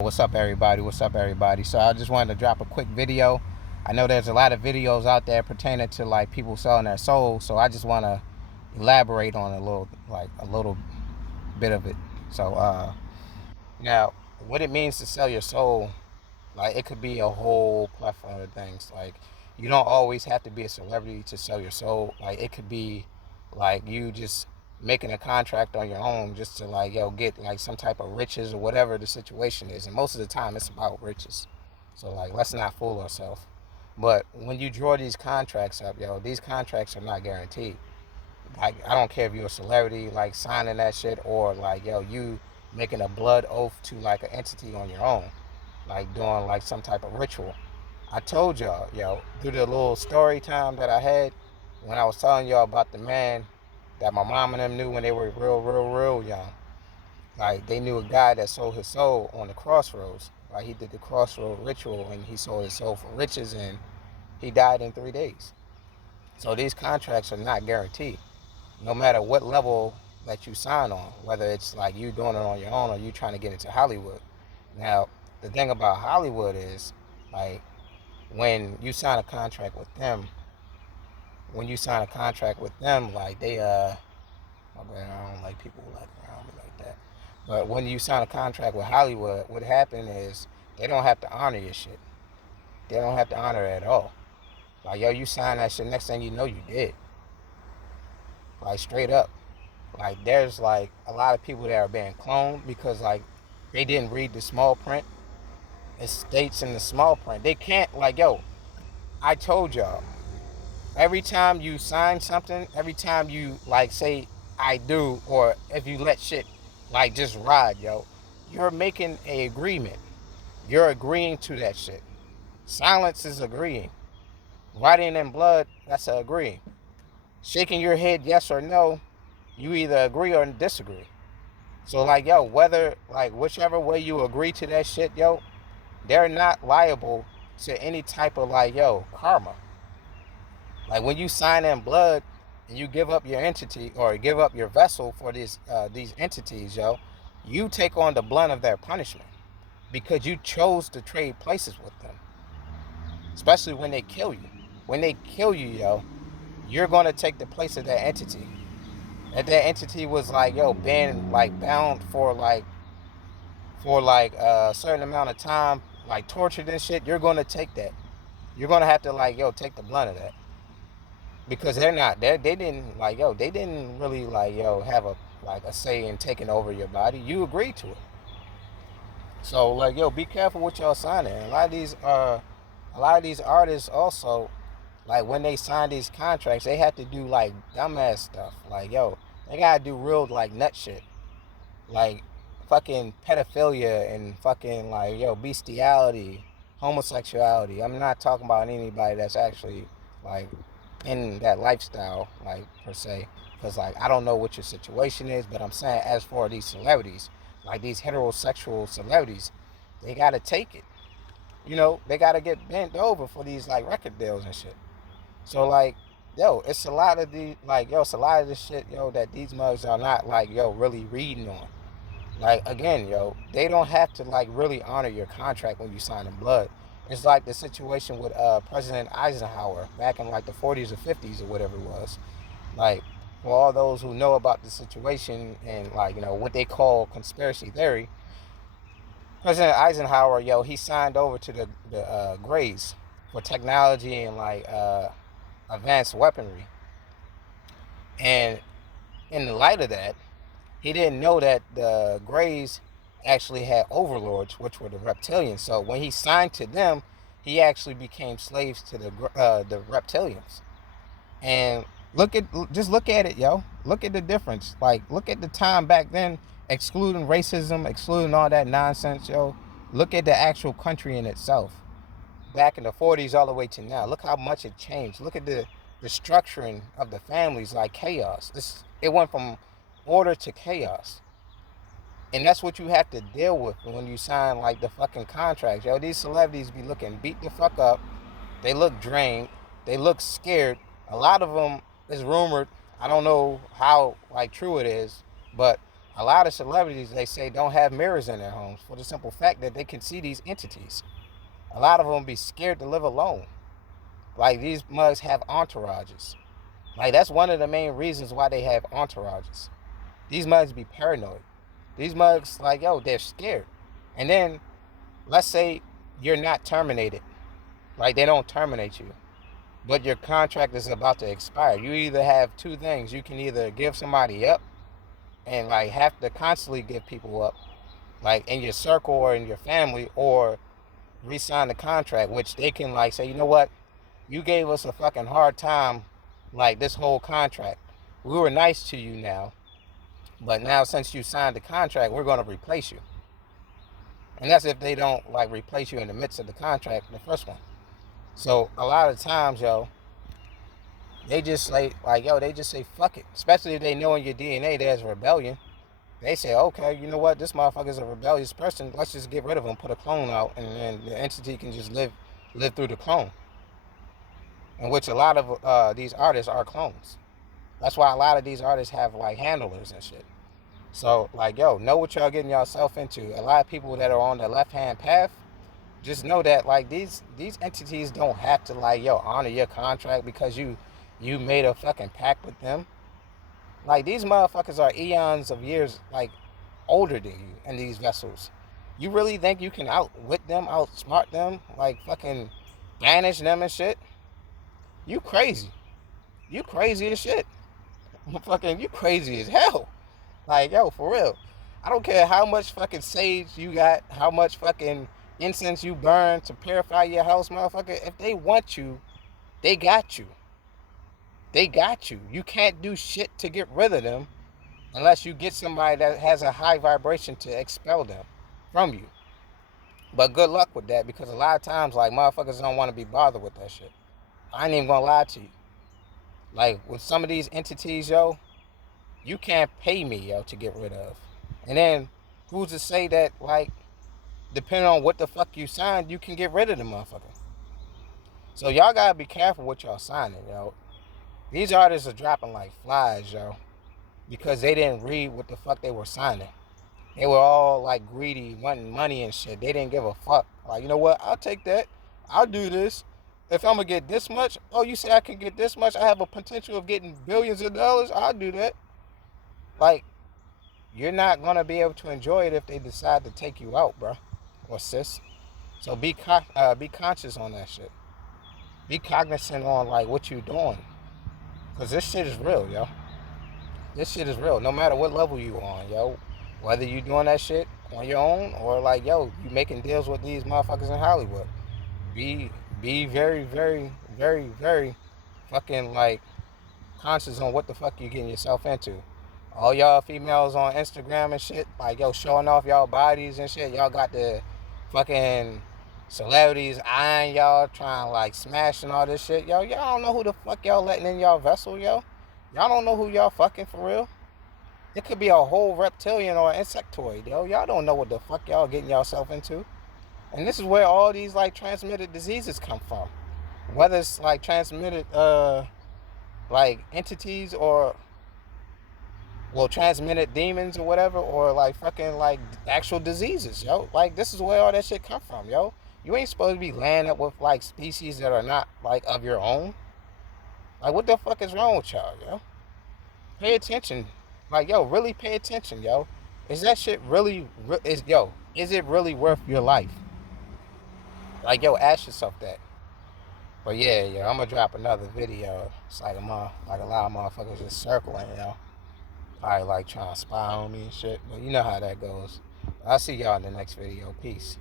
What's up, everybody? What's up, everybody? So I just wanted to drop a quick video. I know there's a lot of videos out there pertaining to like people selling their soul, so I just want to elaborate on a little bit of it. So now, what it means to sell your soul, like it could be a whole plethora of things. Like you don't always have to be a celebrity to sell your soul. Like it could be like you just making a contract on your own just to like get like some type of riches or whatever the situation is. And most of the time it's about riches. So like let's not fool ourselves. But when you draw these contracts up, these contracts are not guaranteed. Like I don't care if you're a celebrity like signing that shit or like you making a blood oath to like an entity on your own, like doing like some type of ritual. I told y'all, through the little story time that I had when I was telling y'all about the man that my mom and them knew when they were real young. Like they knew a guy that sold his soul on the crossroads. Like he did the crossroad ritual and he sold his soul for riches and he died in 3 days. So these contracts are not guaranteed, no matter what level that you sign on, whether it's like you doing it on your own or you trying to get into Hollywood. Now, the thing about Hollywood is like when you sign a contract with them, like they my bad, I don't like people like around me like that. But when you sign a contract with Hollywood, what happened is they don't have to honor your shit. They don't have to honor it at all. Like you sign that shit, next thing you know you did. Like straight up. Like there's like a lot of people that are being cloned because like they didn't read the small print. It states in the small print. They can't I told y'all, every time you sign something, every time you like say I do, or if you let shit like just ride, you're making a agreement. You're agreeing to that shit. Silence is agreeing. Writing in blood, that's a agreeing. Shaking your head yes or no, you either agree or disagree. So like whether like whichever way you agree to that shit, they're not liable to any type of like karma. Like when you sign in blood and you give up your entity or give up your vessel for these entities, you take on the blunt of their punishment because you chose to trade places with them. Especially when they kill you. When they kill you, you're gonna take the place of that entity. If that entity was like been like bound for like a certain amount of time, like tortured and shit, you're gonna take that. You're gonna have to like take the blunt of that. Because they didn't they didn't really like have a say in taking over your body. You agreed to it. So like be careful what y'all signing. A lot of these artists also, like when they sign these contracts, they have to do like dumbass stuff. Like they gotta do real like nut shit. Like fucking pedophilia and fucking like bestiality, homosexuality. I'm not talking about anybody that's actually like in that lifestyle, like per se, because like I don't know what your situation is, but I'm saying as for these celebrities, like these heterosexual celebrities, they gotta take it. They gotta get bent over for these like record deals and shit. So like, it's a lot of the like it's a lot of this shit that these mugs are not like really reading on. Like again, they don't have to like really honor your contract when you sign in blood. It's like the situation with President Eisenhower back in like the 40s or 50s or whatever it was. Like for all those who know about the situation and like what they call conspiracy theory, President Eisenhower, he signed over to the Greys for technology and like advanced weaponry. And in the light of that, he didn't know that the Greys actually had overlords, which were the reptilians. So when he signed to them, he actually became slaves to the reptilians. And look at it, Look at the difference. Like look at the time back then, excluding racism, excluding all that nonsense, Look at the actual country in itself. Back in the 40s all the way to now. Look how much it changed. Look at the structuring of the families, like chaos. It went from order to chaos. And that's what you have to deal with when you sign like the fucking contracts. These celebrities be looking beat the fuck up. They look drained. They look scared. A lot of them is rumored. I don't know how like true it is, but A lot of celebrities, they say, don't have mirrors in their homes for the simple fact that they can see these entities. A lot of them be scared to live alone. Like, these mugs have entourages. Like, that's one of the main reasons why they have entourages. These mugs be paranoid. These mugs, like, yo, they're scared. And then, let's say you're not terminated. Like, they don't terminate you, but your contract is about to expire. You either have two things. You can either give somebody up and, like, have to constantly give people up, like, in your circle or in your family, or re-sign the contract, which they can, like, say, you know what? You gave us a fucking hard time, like, this whole contract. We were nice to you now, but now since you signed the contract, we're going to replace you. And that's if they don't, like, replace you in the midst of the contract, the first one. So a lot of times, yo, they just like yo, they just say fuck it. Especially if they know in your DNA there's rebellion. They say, okay, you know what, this motherfucker's a rebellious person. Let's just get rid of him, put a clone out, and then the entity can just live through the clone. In which a lot of these artists are clones. That's why a lot of these artists have, like, handlers and shit. So, like, yo, know what y'all getting yourself into. A lot of people that are on the left-hand path, just know that, like, these entities don't have to, like, yo, honor your contract because you made a fucking pact with them. Like, these motherfuckers are eons of years, like, older than you in these vessels. You really think you can outwit them, outsmart them, like, fucking banish them and shit? You crazy. You crazy as shit. Fucking, you crazy as hell. Like, yo, for real. I don't care how much fucking sage you got, how much fucking incense you burn to purify your house, motherfucker. If they want you, they got you. They got you. You can't do shit to get rid of them unless you get somebody that has a high vibration to expel them from you. But good luck with that, because a lot of times, like, motherfuckers don't want to be bothered with that shit. I ain't even gonna lie to you. Like, with some of these entities, yo, you can't pay me, yo, to get rid of. And then, who's to say that, like, depending on what the fuck you signed, you can get rid of the motherfucker? So y'all gotta be careful what y'all signing, yo. These artists are dropping like flies, yo, because they didn't read what the fuck they were signing. They were all, like, greedy, wanting money and shit. They didn't give a fuck. Like, you know what? I'll take that. I'll do this. If I'm gonna get this much, oh, you say I can get this much? I have a potential of getting billions of dollars? I'll do that. Like, you're not gonna be able to enjoy it if they decide to take you out, bro, or sis. So be conscious on that shit. Be cognizant on, like, what you're doing, cause this shit is real, yo. This shit is real. No matter what level you on, yo. Whether you doing that shit on your own or, like, yo, you making deals with these motherfuckers in Hollywood. Be very, very, very, very fucking, like, conscious on what the fuck you getting yourself into. All y'all females on Instagram and shit, like, yo, showing off y'all bodies and shit. Y'all got the fucking celebrities eyeing y'all, trying, like, smash and all this shit. Yo, y'all don't know who the fuck y'all letting in y'all vessel, yo. Y'all don't know who y'all fucking for real. It could be a whole reptilian or insectoid, yo. Y'all don't know what the fuck y'all getting yourself into. And this is where all these, like, transmitted diseases come from. Whether it's, like, transmitted, like, entities or, well, transmitted demons or whatever, or, like, fucking, like, actual diseases, yo. Like, this is where all that shit come from, yo. You ain't supposed to be laying up with, like, species that are not, like, of your own. Like, what the fuck is wrong with y'all, yo? Pay attention. Like, yo, really pay attention, yo. Is that shit really, is it really worth your life? Like, yo, ask yourself that. But yeah, I'm gonna drop another video. It's like a lot of motherfuckers just circling, yo. Probably, like, trying to spy on me and shit. But you know how that goes. I'll see y'all in the next video. Peace.